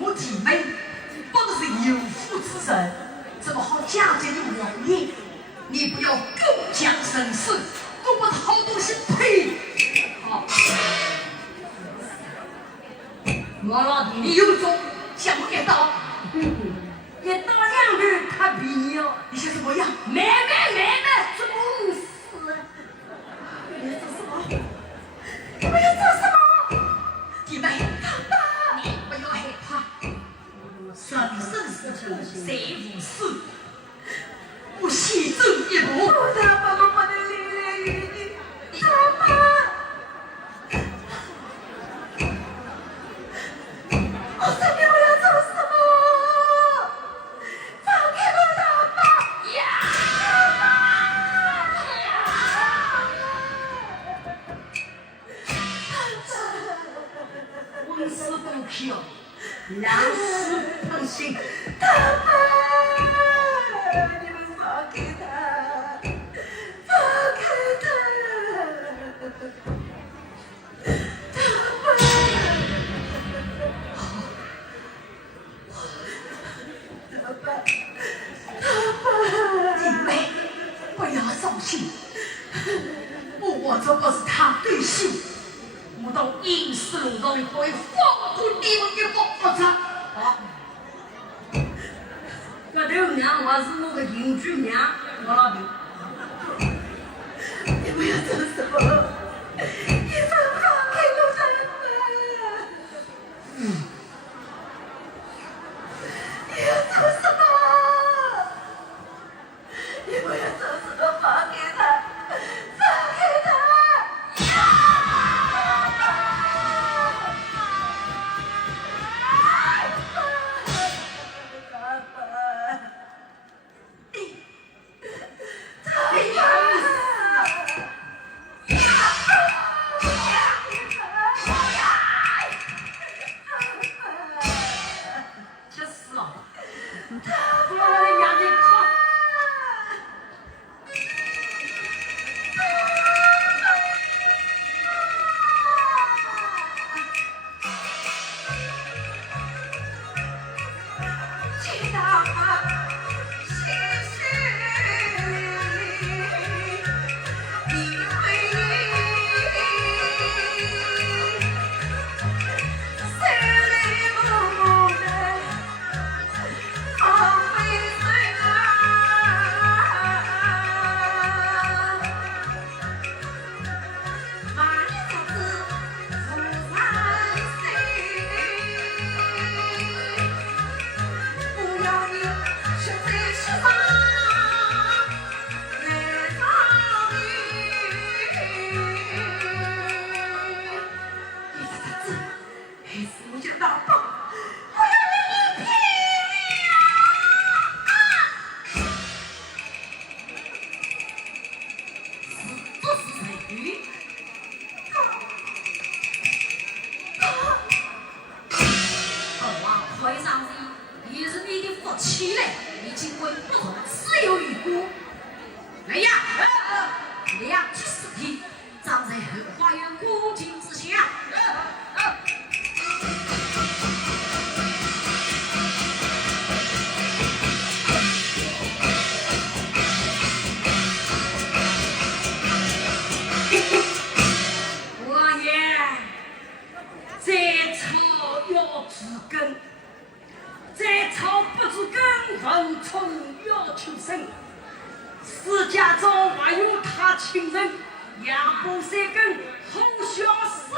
我弟妹不是有福之人，怎么好嫁给你王爷？你不要狗讲生死，我把好东西呸！好，我老弟，你有种讲不给到，一刀两断他比你哦。你是什么样？妹，怎么死？你要做什么？你们要做什么？弟妹，你不要害怕，生生死死谁无死？我先走一步。我的爸爸不能离来于你，怎么？我身边我要做什么？放开我的爸呀！温室不飘，两世同心。大爸，你们放开他，放开他！弟妹，不要伤心，我这不是他对手，我到阴司路上会放过你们一个不差。好，这头娘我是我的邻居娘，我老弟，你不要做什么，你放开我他们！你要做什么？你不要做什么，放开他，放开他！这死了，我的娘的靠！知道吗？谢谢你回三里路的好悲伤万年子无山水。不要你身在世上来找你，你这个字还是我就打爆，我要让你拼这是谁？好啊，快上去！也是你的福气嘞，你今回不从自有余辜。来呀，两具尸体葬在后花园古井之下。王爷，再吵要治根。再吵不治根，逢春要求生。史家中还有他亲人，杨步三更，红霞死。